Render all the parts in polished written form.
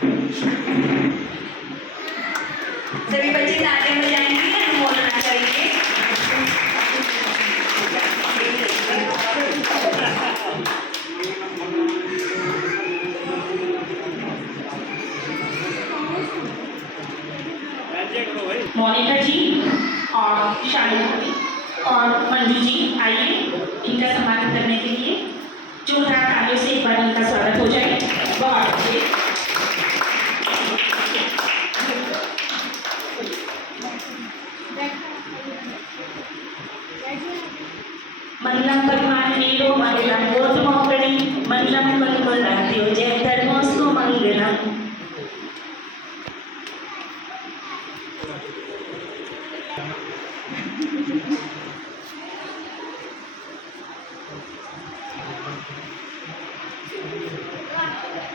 सभी बच्चे तालियां बजाएंगे, अनुमोदना करेंगे। मोनिका जी और शालिनी जी और मंजू जी आइए इनका सम्मान करने के लिए। जोरदार तालियों से एक बार इनका स्वागत हो जाए। बहुत अच्छे। मल्लम भगवान वीरो मंगलम गोत्रमोकड़ी मल्लम मंगलात्यो जय धर्मोस्तु मंगलम।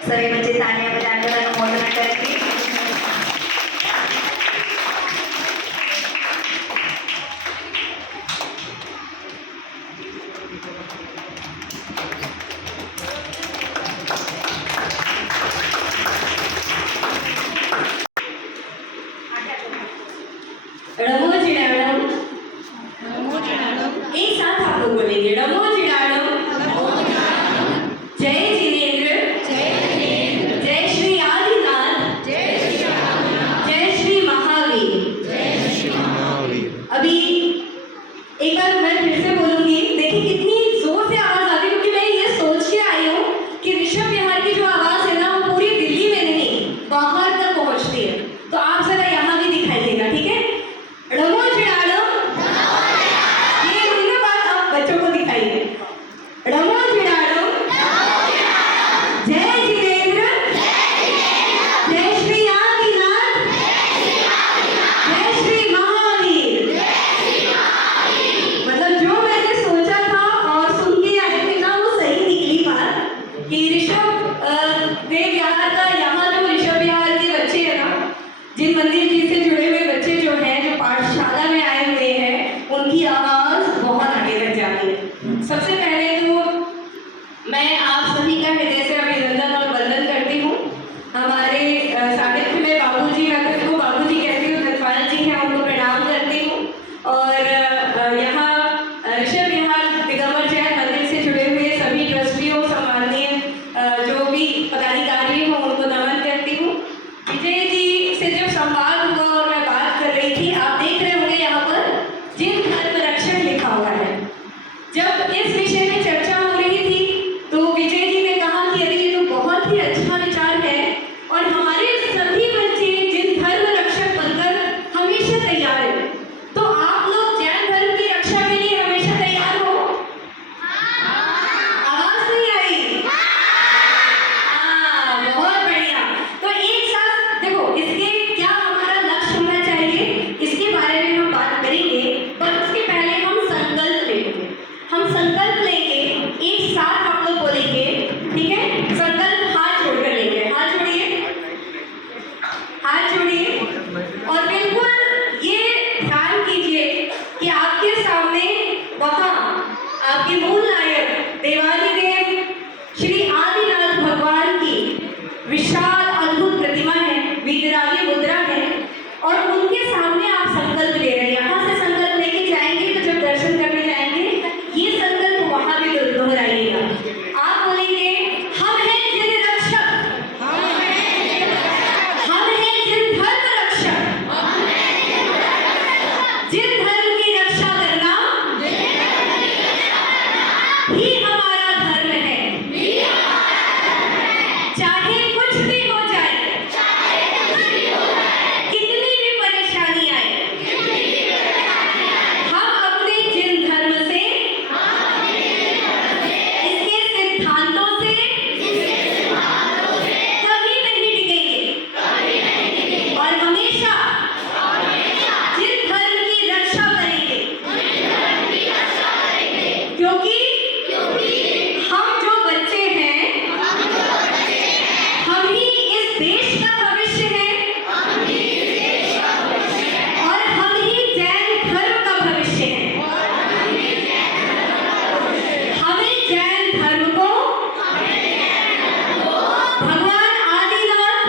सभी बच्चे तालियां बजाकर अनुमोदना करेंगे। रमो जिडाड़म, एक साथ आप लोग बोलेंगे रमो जिडाड़म, जय जिनेन्द्र, जय श्री आदिनाथ, जय श्री महावीर। अभी एक बार मैं फिर से बोलूंगी, देखिए कितनी जोर से आवाज आ रही है, क्योंकि मैं ये सोच के आई हूँ कि ऋषभ बिहार की जो आवाज है ना वो पूरी दिल्ली में नहीं बाहर तक पहुंचती है। तो आप जरा यहाँ भी दिखाइएगा, ठीक है? रमो जिडाड़म, ये हुई ना बात, आप बच्चों को दिखाइए। रमो जिडाड़म, जय जिनेन्द्र, जय श्री आदिनाथ, जय श्री महावीर। मतलब जो मैंने सोचा था और सुन के आई थी ना वो सही निकली बात कि ऋषभ देव बिहार का, यहाँ जो ऋषभ बिहार के बच्चे हैं ना, जिन मंदिर जी से जुड़े हुए बच्चे जो हैं, जो पाठशाला में आए हुए हैं, उनकी आवाज बहुत आगे तक जाती है। सबसे पहले तो मैं आप सभी का हृदय से अभिनंदन और वंदन करती हूँ। हमारे सानिध्य में बाबूजी, मैं उनको बाबूजी कहती हूँ, धनपाल जी हैं, उनको प्रणाम करती हूँ। और यहाँ ऋषभ बिहार दिगंबर जैन मंदिर से जुड़े हुए सभी ट्रस्टियों, सम्माननीय जो भी पदाधिकारी हों, उनको नमन करती हूँ। विजय जी से जब संवाद हुआ और मैं बात कर रही थी, आप देख रहे होंगे यहाँ पर जिन धर्म रक्षक लिखा हुआ है। जब इस विषय में चर्चा हो रही थी तो विजय जी ने कहा कि अरे ये तो बहुत ही अच्छा विचार है और हमारे सभी बच्चे जिन धर्म रक्षक बनकर हमेशा तैयार हैं। तो आप लोग जैन धर्म की रक्षा के लिए हमेशा तैयार हो? आवाज नहीं आई? बहुत बढ़िया। तो एक साथ देखो, इसके क्या हमारा लक्ष्य होना चाहिए, इसके बारे में हम बात करेंगे, पर उसके पहले हम संकल्प लेंगे। हम संकल्प लेंगे, एक साथ आप लोग बोलेंगे, ठीक है? संकल्प हाथ जोड़कर लेंगे। हाथ जोड़िए, हाथ जोड़िए और बिल्कुल ये ध्यान कीजिए कि आपके सामने वहाँ आपके मूल नायक देवादिदेव श्री आदिनाथ भगवान की विशाल अद्भुत प्रतिमा है, वीतरागी मुद्रा है और उनके सामने आप संकल्प ले रहे हैं। यहाँ से संकल्प लेके जाएंगे तो जब दर्शन करने जाएंगे ये संकल्प वहाँ भी दोहराइएगा। आप बोलेंगे हम हैं जिन रक्षक, हम हैं जिन धर्म रक्षक, जिन धर्म की रक्षा करना ही हमारा धर्म है। चाहे कुछ भी हो जाए, कितनी भी परेशानी आए, हम अपने जिन धर्म से, इसके सिद्धांतों से कभी नहीं डिगेंगे और हमेशा जिन धर्म की रक्षा करेंगे, क्योंकि हम जो बच्चे हैं, हम ही इस देश का भविष्य है और हम ही जैन धर्म का भविष्य है। हमें जैन धर्म को भगवान आदिनाथ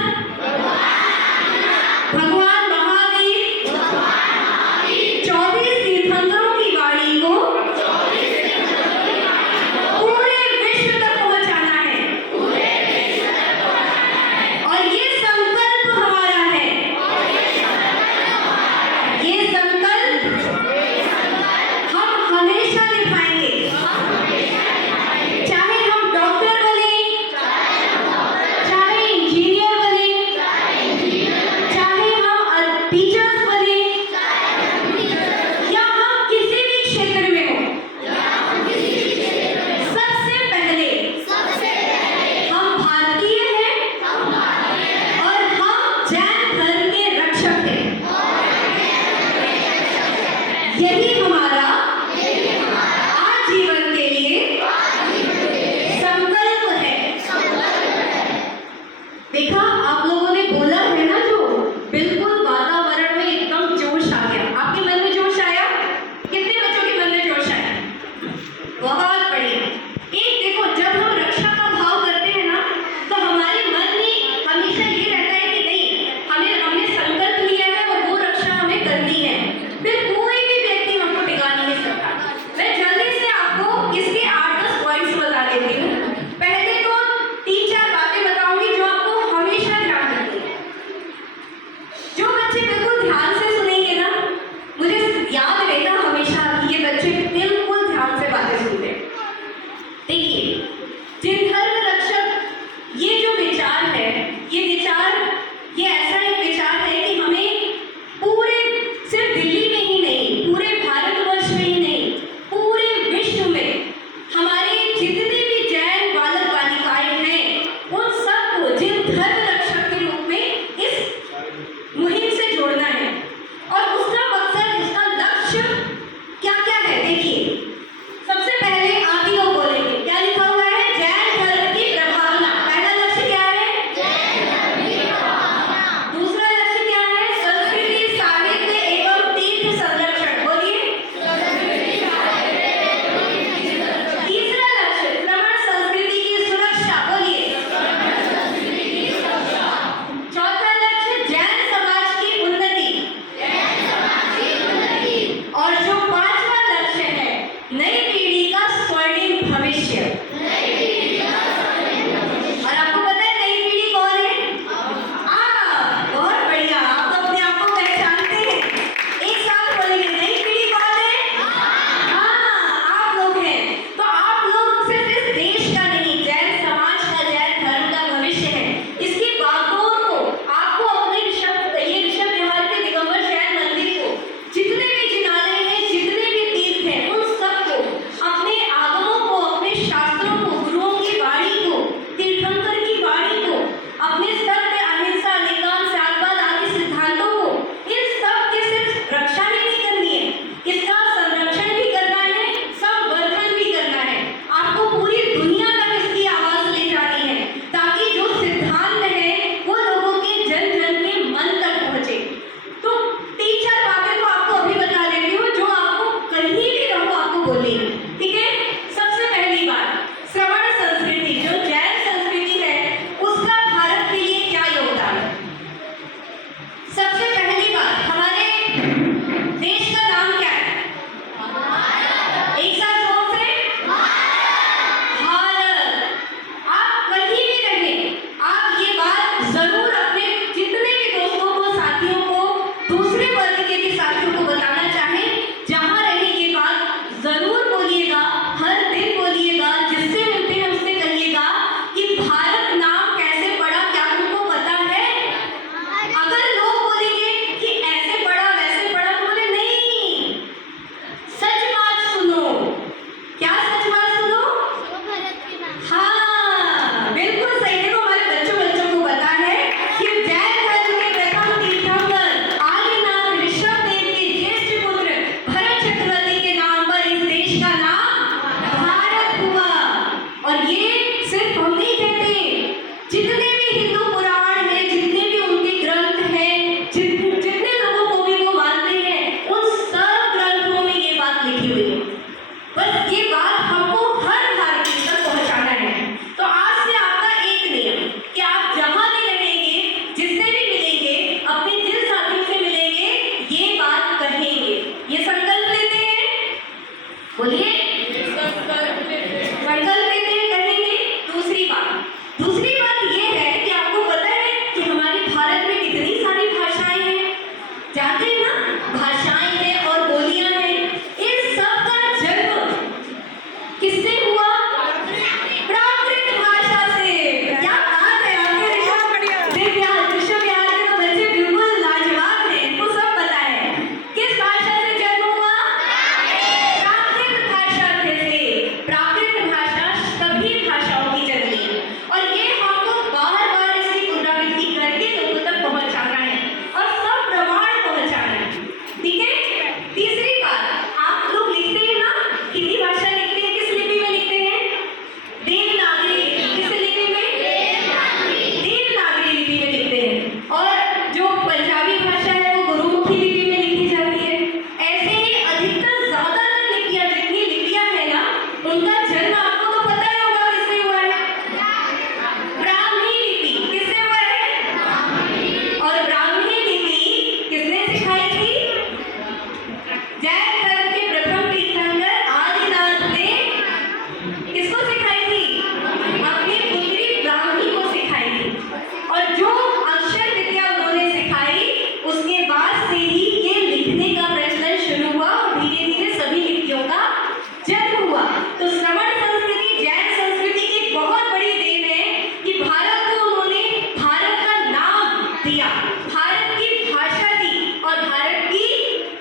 दिया, भारत की भाषा दी और भारत की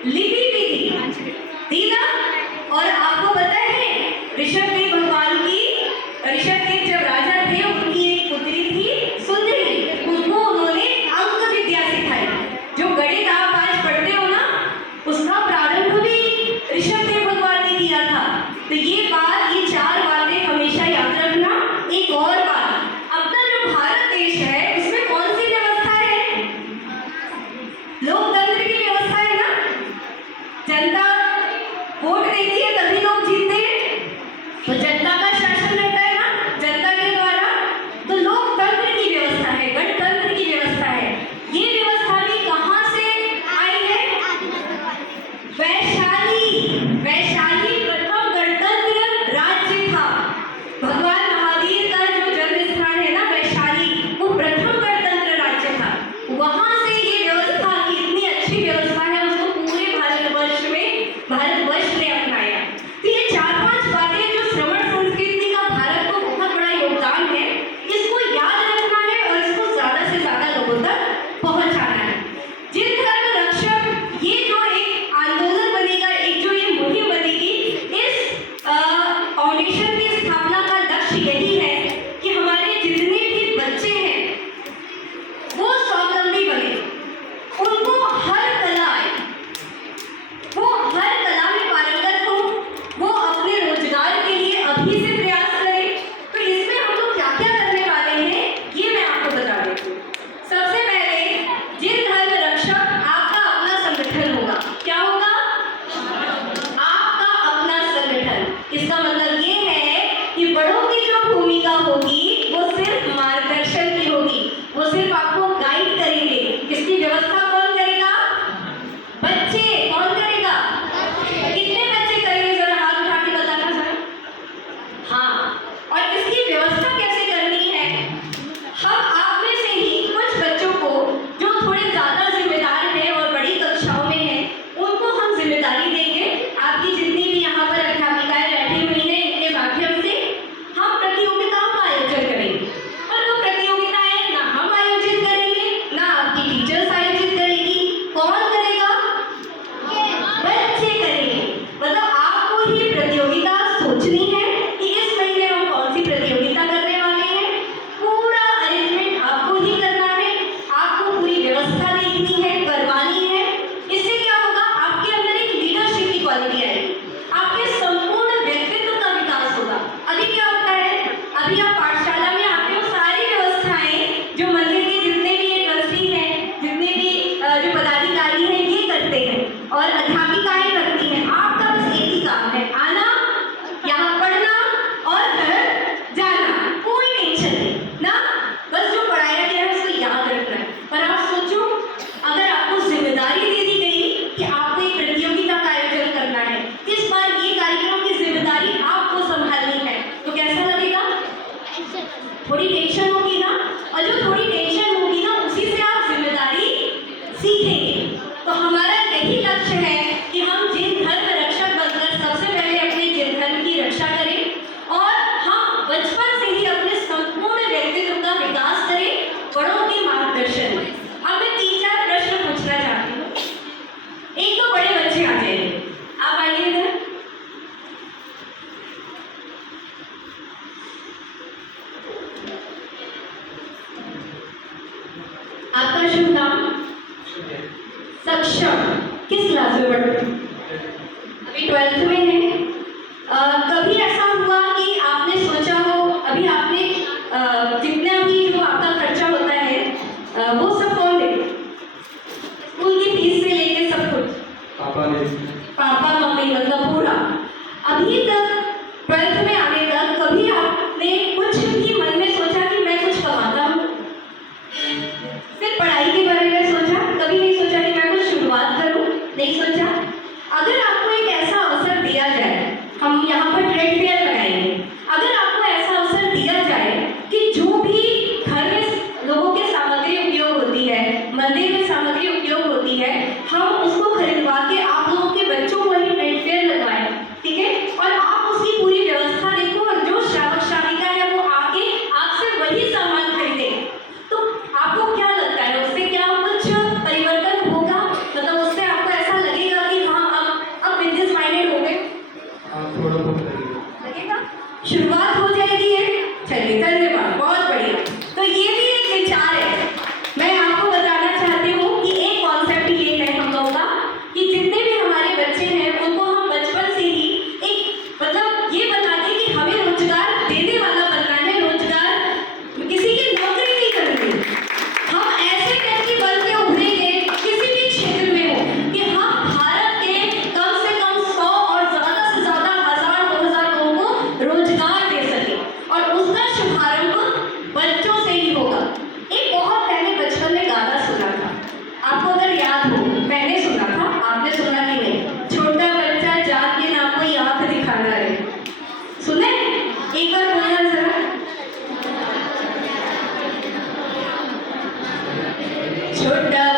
लिपि भी दी ना। और आपको पता है ऋषभदेव भगवान की, ऋषभदेव जब राजा थे उनकी एक पुत्री थी सुंदरी, उनको उन्होंने अंक विद्या सिखाई। जो गणित आप आज पढ़ते हो ना, उसका प्रारंभ भी ऋषभदेव भगवान ने किया था। तो ये बात, ये चार बातें हमेशा याद रखना। एक और बात, अपना जो भारत देश है उसमें कौन सी व्यवस्था है? लोकतंत्र की व्यवस्था है ना। जनता वोट देती है तभी लोग जीतते हैं, तो जनता का शासन रहता है ना, जनता के द्वारा। तो लोकतंत्र की व्यवस्था है, गणतंत्र की व्यवस्था है। ये व्यवस्था भी कहाँ से आई है? वैशाली। वैशाली प्रथम गणतंत्र राज्य था। भगवान महावीर का जो जन्म स्थान है ना वैशाली, वो प्रथम गणतंत्र राज्य था। वहां से ये व्यवस्था की इतनी अच्छी व्यवस्था है, उसको पूरे भारतवर्ष ने अपनाया। तो ये चार पांच बातें जो श्रवण संस्कृति का भारत को बहुत बड़ा योगदान है, इसको याद रखना है और इसको ज्यादा से ज्यादा लोगों तक पहुंचाना है। जिन धर्म रक्षक, ये जो एक आंदोलन बनेगा, एक जो ये मुहिम बनेगी, इस फाउंडेशन की स्थापना का लक्ष्य यही है कि हमारे जितने भी बच्चे हैं वो स्वावलंबी बने, उनको हर कला आए, वो हर कला में पारंगत हो, वो अपने रोजगार के लिए अभी से प्रयास करें। तो इसमें हम लोग क्या क्या करने वाले हैं ये मैं आपको बता देती हूँ। सबसे पहले जिन धर्म रक्षक, आपका अपना संगठन होगा। क्या होगा? आपका अपना संगठन। इसका मतलब ये है कि बड़ों की जो भूमिका होगी वो सिर्फ मार्गदर्शन की होगी, वो सिर्फ आपको गाइड करेंगे। इसकी व्यवस्था कौन करेगा? बच्चे। कौन करेगा? कितने बच्चे करेंगे? जरा हाथ उठा के बताना जरा। हाँ, और इसकी व्यवस्था कैसे करनी है? हम आप में से ही कुछ बच्चों को जो थोड़े ज्यादा जिम्मेदार हैं और बड़ी कक्षाओं में हैं, उनको हम जिम्मेदारी देंगे। आपकी जितनी भी यहाँ पर अध्यापिकाएं बैठी हुई हैं, इनके माध्यम से हम प्रतियोगिताओं का आयोजन करेंगे। और वो प्रतियोगिताएं ना हम आयोजित करेंगे, ना आपकी टीचर्स आयोजित करेगी। कौन करेगा? बच्चे करेंगे। मतलब आपको ही प्रतियोगिता सोचनी है कि इस महीने हम कौन सी प्रतियोगिता करने वाले हैं। पूरा अरेंजमेंट आपको ही करना है, आपको पूरी व्यवस्था देखनी है, करवानी है। इससे क्या होगा? आपके अंदर एक लीडरशिप की क्वालिटी आएगी, आपके संपूर्ण व्यक्तित्व का विकास होगा। अभी क्या होता है, अभी आप पाठशाला में आते हो, सारी व्यवस्थाएं जो मंदिर के जितने भी ट्रस्टी हैं, जितने भी जो पदाधिकारी हैं, ये करते हैं और अध्यापिकाएं करती हैं। आपका बस एक ही काम है, आना, यहाँ पढ़ना और घर जाना। कोई टेंशन नहीं ना, बस जो पढ़ाया गया है उसको याद रखना है। पर आप सोचो, अगर आपको जिम्मेदारी दे दी गई कि आपको एक प्रतियोगिता का आयोजन करना है, इस बार ये कार्यक्रम की जिम्मेदारी आपको संभालनी है, तो कैसा लगेगा? थोड़ी टेंशन होगी ना, और जो थोड़ी टेंशन होगी ना, उसी से आप जिम्मेदारी सीखेंगे। तो हमारा यही लक्ष्य है कि हम जिन धर्म रक्षक बनकर सबसे पहले अपने जिन धर्म की रक्षा करें और हम बचपन से ही अपने संपूर्ण व्यक्तित्व का विकास करें, बड़ों के मार्गदर्शन में। अब मैं 3-4 प्रश्न पूछना चाहती हूँ। एक तो बड़े बच्चे आ जाएंगे, आप आइए इधर। आपका शुभ नाम? सक्षम। किस क्लास में पढ़ते हैं? अभी 12th में है। कभी ऐसा हुआ कि आपने सोचा हो, अभी आपने जितना भी जो आपका खर्चा होता है वो सब कौन दे? स्कूल की फीस से लेके सब कुछ पापा ने। पापा मम्मी, मतलब पूरा। अभी तक 12th में आने तक कभी आपने कुछ भी मन में सोचा कि मैं कुछ कमाता हूँ? सिर्फ पढ़ाई के बारे में सोचा? कभी नहीं सोचा कि मैं कुछ शुरुआत करूं? नहीं सोचा। अगर आपको एक ऐसा अवसर दिया जाए, हम यहाँ पर ट्रेड फेयर लगाएंगे, अगर आपको ऐसा अवसर दिया जाए कि जो भी घर में लोगों के सामग्री उपयोग होती है, मंदिर में सामग्री उपयोग होती है, हम उसको खरीदवा के आप लोगों के बच्चों को ही ट्रेड फेयर लगवाएं, ठीक है? और आप उसकी पूरी व्यवस्था देखो और जो श्रावक श्राविका है वो आके आपसे वही सामान खरीदे, तो आपको क्या लगता है उससे क्या छोटा